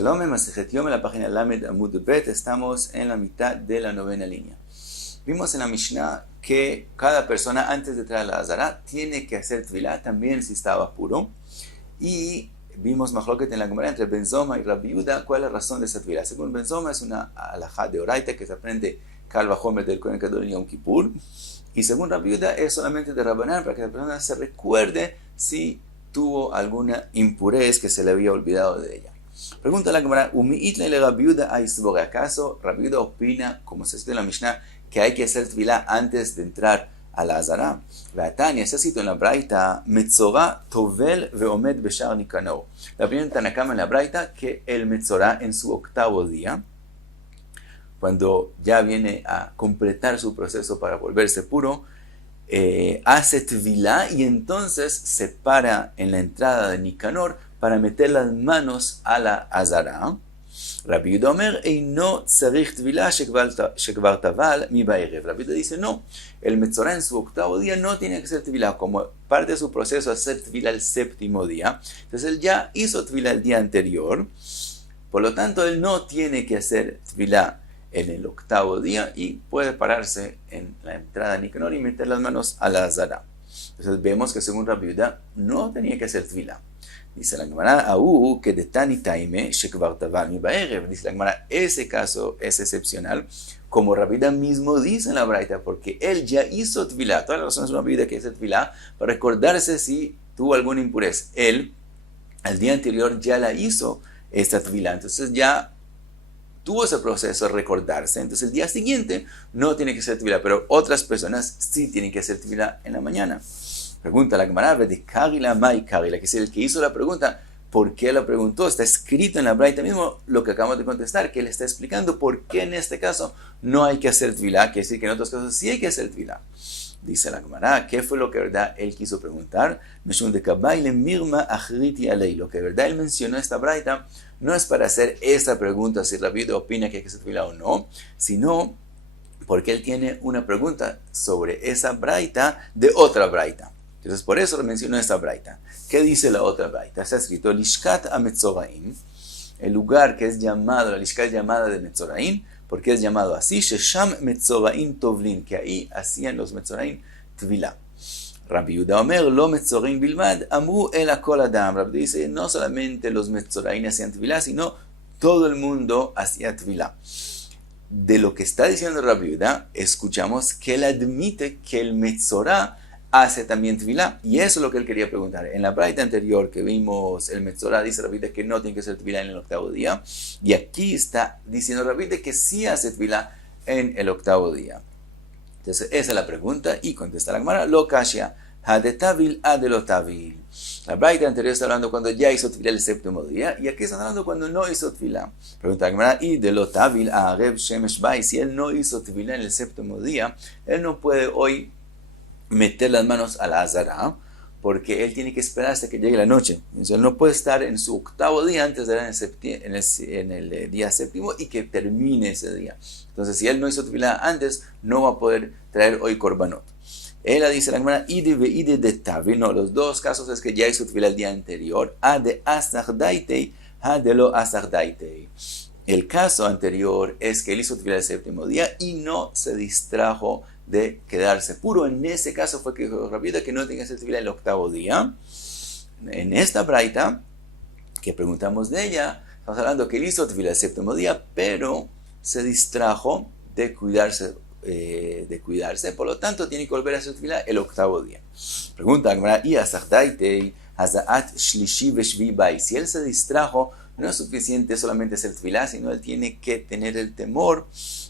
Shalom, Masejet Yom, en la página Lamed Amud Bet, estamos en la mitad de la 9ª línea. Vimos en la Mishnah que cada persona antes de entrar a la Azara tiene que hacer tefilá, también si estaba puro. Y vimos Mahloket en la Gemara entre Ben Zoma y Rabbi Yehuda, ¿cuál es la razón de esa tefilá? Según Ben Zoma es una alajá de Oraita que se aprende Kal Vachomer del Kohen Gadol en Yom Kippur. Y según Rabbi Yehuda es solamente de Rabbanan para que la persona se recuerde si tuvo alguna impurez que se le había olvidado de ella. Pregunta la Gemara, ¿acaso Rabbi Yehuda opina, como se cita en la Mishnah, que hay que hacer tefilá antes de entrar a la Azara? Tania, se cita en la Braita, Metzorah tovel veomed beshar Nikanor. La opinión de Tanakama en la Braita que el Metzorah en su 8º día, cuando ya viene a completar su proceso para volverse puro, hace tefilá y entonces se para en la entrada de Nikanor para meter las manos a la Azara. Rabbi Yehuda Omer, no tzarich tefilá shekvar taval mi ba'erev. Rabbi Yehuda dice, no, el Metzorah en su 8º día no tiene que hacer tefilá, como parte de su proceso hacer tefilá el 7º día. Entonces él ya hizo tefilá el día anterior, por lo tanto él no tiene que hacer tefilá en el 8º día y puede pararse en la entrada de Nikanor y meter las manos a la Azara. Entonces vemos que según Rabbi Yehuda no tenía que hacer tefilá. Dice la Gemara, que de Tani Taime, Shekvar Taval mi ba'erev. Dice la Gemara, ese caso es excepcional, como Rabbi Yehuda mismo dice en la Braita, porque él ya hizo tefilá. Todas las razones de Rabbi Yehuda que hace tefilá para recordarse si tuvo alguna impureza. Él, al día anterior, ya la hizo esta tefilá. Entonces ya tuvo ese proceso de recordarse. Entonces el día siguiente no tiene que hacer tefilá, pero otras personas sí tienen que hacer tefilá en la mañana. Pregunta la Gemara, de Kagila Mai Kagila, que es el que hizo la pregunta. ¿Por qué la preguntó? Está escrito en la Braita mismo lo que acabamos de contestar, que él está explicando por qué en este caso no hay que hacer tefilá, quiere decir que en otros casos sí hay que hacer tefilá. Dice la Gemara, ¿qué fue lo que verdad él quiso preguntar? Lo que verdad él mencionó esta Braita no es para hacer esta pregunta si Rabbi Yehuda opina que hay que hacer tefilá o no, sino porque él tiene una pregunta sobre esa Braita de otra Braita. Entonces, por eso lo mencionó esta Braita. ¿Qué dice la otra Braita? Está escrito, Lishkat HaMetzoraim, el lugar que es llamado, la Lishkat llamada de Metzoraim, porque es llamado así, Shesham Metzoraim Tovlin, que ahí hacían los Metzoraim tefilá. Rabbi Yehuda Omer, lo Metzoraim Bilmad, Amru el Kol Adam. Rabbi dice, no solamente los Metzoraim hacían tefilá, sino todo el mundo hacía tefilá. De lo que está diciendo Rabbi Yehuda, escuchamos que él admite que el Metzorah hace también tefilá, y eso es lo que él quería preguntar. En la Braita anterior que vimos, el Metzorah dice Rabbi Yehuda que no tiene que hacer tefilá en el 8º día, y aquí está diciendo Rabbi Yehuda que sí hace tefilá en el 8º día. Entonces esa es la pregunta, y contesta la Gemara, lo kashya, hadetavil adelotavil. La Braita anterior está hablando cuando ya hizo tefilá el 7º día, y aquí está hablando cuando no hizo tefilá. Pregunta la Gemara, y de lotavil a Areb Shemesh Bai, si él no hizo tefilá en el 7º día, él no puede hoy meter las manos a la Azara, porque él tiene que esperar hasta que llegue la noche. Entonces, él no puede estar en su 8º día antes de en el día 7º y que termine ese día. Entonces, si él no hizo tefilá antes, no va a poder traer hoy korbanot. Él dice la Gemara, ide de tavi. No, los dos casos es que ya hizo tefilá el día anterior. A de asardaitei, a de lo asardaitei. El caso anterior es que él hizo tefilá el 7º día y no se distrajo de quedarse puro. En ese caso fue que dijo Rabbi Yehuda que no tenía que hacer tefilá el 8º día. En esta Braita que preguntamos de ella, estamos hablando que él hizo tefilá el 7º día, pero se distrajo de cuidarse, por lo tanto tiene que volver a hacer tefilá el 8º día. Pregunta y si él se distrajo, no es suficiente solamente hacer tefilá, sino él tiene que tener el temor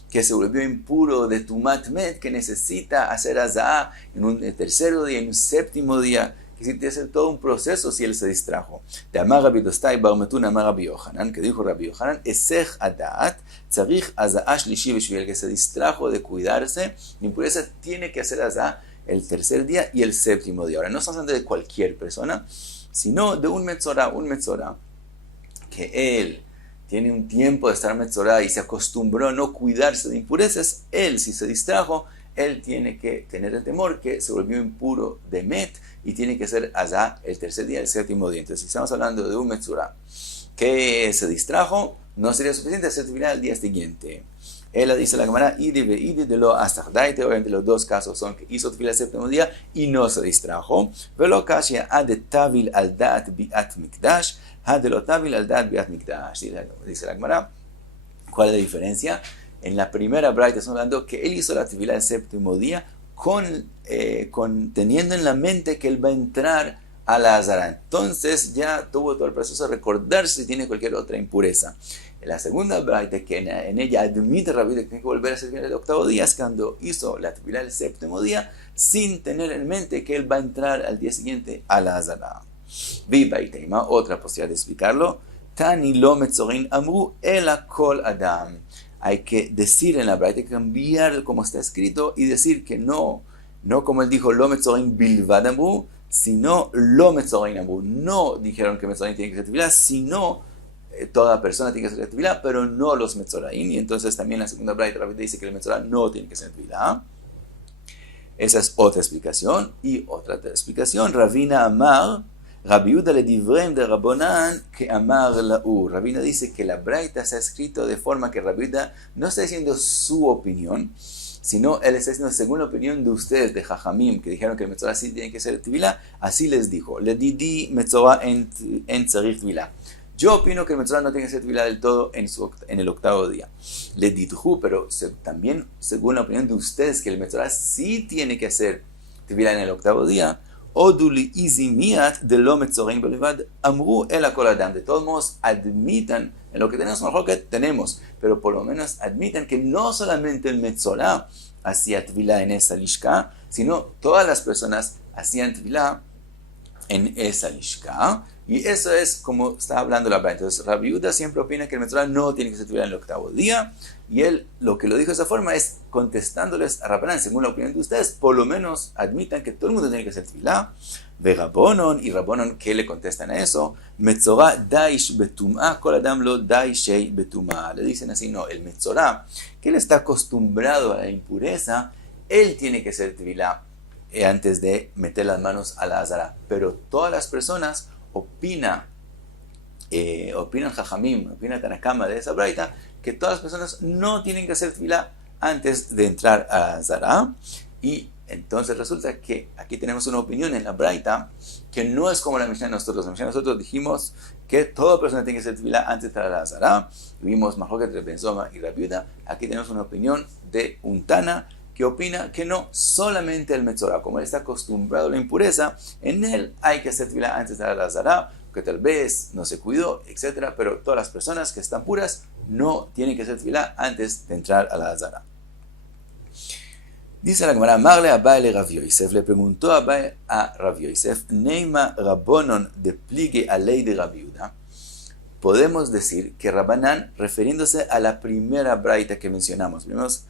que se volvió impuro de Tumat Met, que necesita hacer azá en un 3º día, en un 7º día, que tiene que hacer todo un proceso si él se distrajo. De Amar Rabbi Dostai Bar Metun Amar Rabbi Yohanan, que dijo Rabbi Yohanan, Esech Adat, Tzarich Azá Shlishi Veshvi, el que se distrajo de cuidarse, la impureza tiene que hacer azá el 3er día y el 7º día. Ahora, no estamos hablando de cualquier persona, sino de un Metzorah, que él tiene un tiempo de estar Metzorah y se acostumbró a no cuidarse de impurezas, él, si se distrajo, él tiene que tener el temor que se volvió impuro de Met y tiene que hacer azá el 3er día, el 7º día. Entonces, si estamos hablando de un Metzorah que se distrajo, no sería suficiente hacer tefilá al día siguiente. Ella dice la Gemara, idi de lo astagdaite, obviamente los dos casos son que hizo tefilá el séptimo día y no se distrajo. Velo kashia ad tavil al dat biat mikdash, ad lo tavil al dat biat mikdash. Dice la Gemara, ¿cuál es la diferencia? En la primera braita estamos hablando que él hizo la tefilá el séptimo día teniendo en la mente que él va a entrar a la azara. Entonces ya tuvo todo el proceso de recordarse si tiene cualquier otra impureza. En la segunda braita, que en ella admite Rabbi que tiene que volver a hacer el octavo día, es cuando hizo la tefilá el séptimo día sin tener en mente que él va a entrar al día siguiente a la azara. Viva y tema, otra posibilidad de explicarlo. Tani lo metzorin amru ela kol adam. Hay que decir en la braita, hay que cambiar como está escrito y decir que no como él dijo, lo metzorin bilvad amru, sino lo metzorin amru. No dijeron que metzorin tiene que ser tefilá, sino toda persona tiene que ser tefilá, pero no los metzoraim. Y entonces también la segunda braita Rabbi dice que el metzorá no tiene que ser tefilá. Esa es otra explicación. Y otra explicación, Ravina Amar, Rabbi Yehuda le divrem de Rabbonan que Amar Lau. Ravina dice que la braita se ha escrito de forma que Rabbi Yehuda no está diciendo su opinión, sino él está diciendo según la opinión de ustedes, de Jajamim, que dijeron que el metzorá sí tiene que ser tefilá, así les dijo. Le didi metzorá en tzarich tefilá. Yo opino que el metzorá no tiene que ser tefilá del todo en el octavo día. Le didhu, pero también según la opinión de ustedes que el metzorá sí tiene que hacer tefilá en el octavo día. Oduli izimiat de lo metzorim belivad amru el kol adam. De todos modos admitan en lo que tenemos mahloket tenemos, pero por lo menos admitan que no solamente el metzorá hacía tefilá en esa lishka, sino todas las personas hacían tefilá en esa lishka. Y eso es como está hablando la braita. Entonces Rabbi Yehuda siempre opina que el metzorá no tiene que ser tefilá en el octavo día. Y él lo que lo dijo de esa forma es contestándoles a Rabbanan, según la opinión de ustedes, por lo menos admitan que todo el mundo tiene que hacer tefilá. Ve Rabbonon, y Rabbonon, ¿qué le contestan a eso? Metzorá daish betumá, kol adam lo daishei betumá. Le dicen así, no, el metzorá, que él está acostumbrado a la impureza, él tiene que hacer tefilá antes de meter las manos a la azara. Pero todas las personas opinan Jajamim, opina Tanakama de esa braita, que todas las personas no tienen que hacer tefilá antes de entrar a Zara. Y entonces resulta que aquí tenemos una opinión en la braita que no es como la Mishnah de nosotros. La Mishnah de nosotros dijimos que toda persona tiene que hacer tefilá antes de entrar a Zara. Vimos Mahloket entre Ben Zoma y Rabbi Yehuda. Aquí tenemos una opinión de un Tana que opina que no, solamente el metzorá, como él está acostumbrado a la impureza, en él hay que hacer tefilá antes de entrar a Zara, que tal vez no se cuidó, etc. Pero todas las personas que están puras no tienen que hacer tefilá antes de entrar a la azara. Dice la Gemara, Marle Abai le Rav Yosef, le preguntó Abai a Rav Yosef, Neima Rabbonon de pligue a ley de Rabbi Yehuda. Podemos decir que Rabbanan, refiriéndose a la primera braita que mencionamos, vimos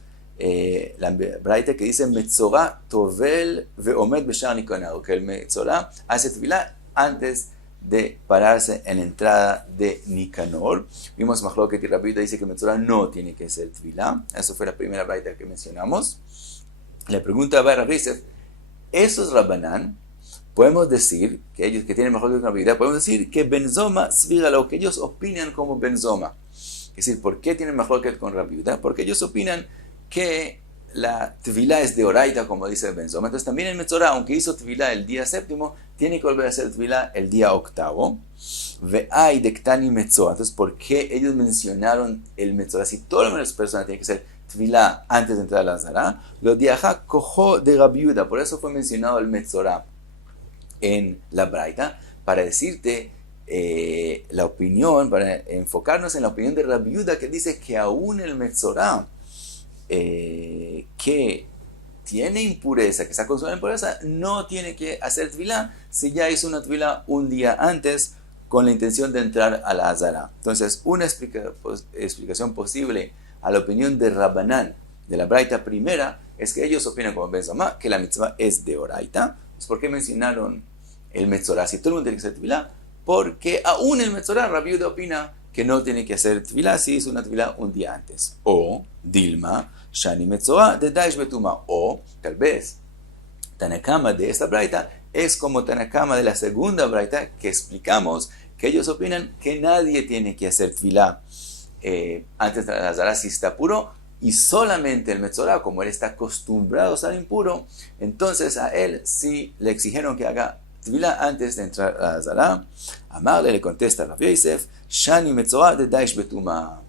la braita que dice Metzorá tovel veomed beshar nikanah, que el Metzorá hace tefilá antes de pararse en la entrada de Nicanor. Vimos Mahloket y Rabbi Yehuda dice que el metzorá no tiene que ser tefilá. Eso fue la primera braita que mencionamos. Le pregunta a Rabbi Yosef, esos Rabbanan, podemos decir que ellos que tienen Mahloket y Rabbi Yehuda, podemos decir que Benzoma svira lo que ellos opinan como Benzoma. Es decir, ¿por qué tienen Mahloket con Rabbi Yehuda? Porque ellos opinan que la tefilá es de oraita, como dice Benzoma. Entonces también el metzorá, aunque hizo tefilá el día séptimo, tiene que volver a hacer tefilá el día octavo. Ve'ay dektani metzorá. Entonces, ¿por qué ellos mencionaron el metzorá? Si todas las personas tienen que hacer tefilá antes de entrar a la zara, lo diajá cojo de Rabbi Yehuda. Por eso fue mencionado el metzorá en la braita, para decirte la opinión, para enfocarnos en la opinión de Rabbi Yehuda, que dice que aún el metzorá que tiene impureza, que está consumida impureza, no tiene que hacer tefilá si ya hizo una tefilá un día antes con la intención de entrar a la azara. Entonces, una explicación posible a la opinión de Rabbanan, de la braita primera, es que ellos opinan como Ben Zoma, que la mitzvah es de oraita. ¿Por qué mencionaron el metzorá? Si todo el mundo tiene que hacer tefilá, porque aún el metzorá, Rabbi Yehuda opina que no tiene que hacer tefilá si hizo una tefilá un día antes. O, Dilma, Shani Metzorá de Daish Betuma. O, tal vez, Tanakama de esta braita es como Tanakama de la segunda braita que explicamos que ellos opinan que nadie tiene que hacer tefilá antes de la Azara si está puro, y solamente el Metzorá, como él está acostumbrado a estar impuro, entonces a él sí le exigieron que haga tefilá antes de entrar a la Azara. Amarle le contesta a Rabbi Yosef, Shani Metzorá de Daish Betuma.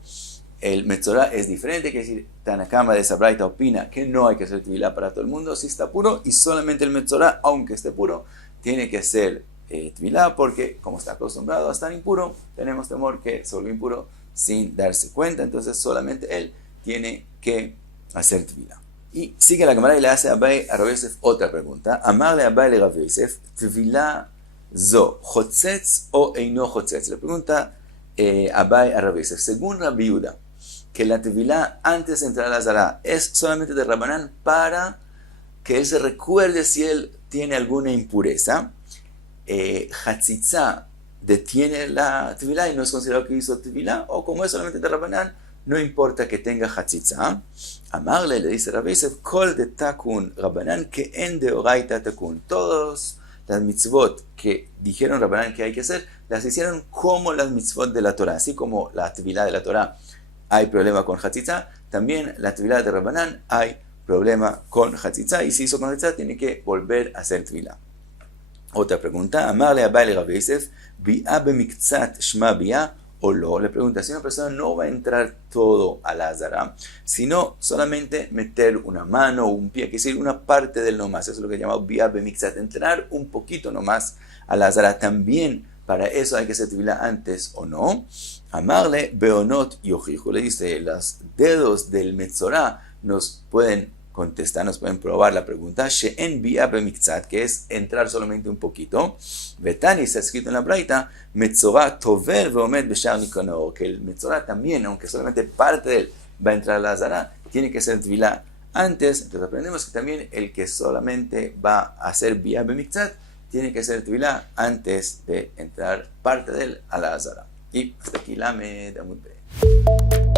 El Metzorá es diferente, que decir, Tanakama de esa braita opina que no hay que hacer tefilá para todo el mundo si está puro, y solamente el Metzorá, aunque esté puro, tiene que hacer tefilá, porque como está acostumbrado a estar impuro, tenemos temor que se vuelva impuro sin darse cuenta, entonces solamente él tiene que hacer tefilá. Y sigue la cámara y le hace a Rabbi Yosef otra pregunta. Amarle a Rabbi Yosef, tefilá zo, chotzetz o eino chotzetz. Le pregunta a Rabbi Yosef, según Rabbi Yehuda, que la tefilá antes de entrar a la Azara es solamente de Rabbanán para que él se recuerde si él tiene alguna impureza. Hatzitza detiene la tefilá y no es considerado que hizo tefilá, o como es solamente de Rabbanán, no importa que tenga hatzitza. Amarle le dice Rabbi Yosef, kol de takun Rabbanán que en de oraita takun. Todas las mitzvot que dijeron Rabbanán que hay que hacer, las hicieron como las mitzvot de la Torah, así como la tefilá de la Torah hay problema con hatzitza, también la tefilá de Rabbanán hay problema con hatzitza, y si hizo con hatzitza tiene que volver a hacer tefilá. Otra pregunta, amarle a Rabbi Yosef, bi'a bemiktzat shma bi'a o lo. Le pregunta, si una persona no va a entrar todo a la Azara, sino solamente meter una mano o un pie, que decir una parte del nomás, eso es lo que llamamos bi'a bemiktzat, entrar un poquito nomás a la Azara, también para eso hay que hacer tefilá antes o no. Amarle beonot yojijo, le dice, los dedos del Metzorá nos pueden contestar, nos pueden probar la pregunta, she'en bi'a bemiktzat, que es entrar solamente un poquito. Betani está escrito en la braita, Metzorá tover veomed beshar Nicanor, que el Metzorá también, aunque solamente parte de él va a entrar a la Azara, tiene que hacer tefilá antes. Entonces aprendemos que también el que solamente va a hacer bi'a bemiktzat tiene que hacer tefilá antes de entrar parte de él a la Azara. Y hasta aquí la Amud Beit.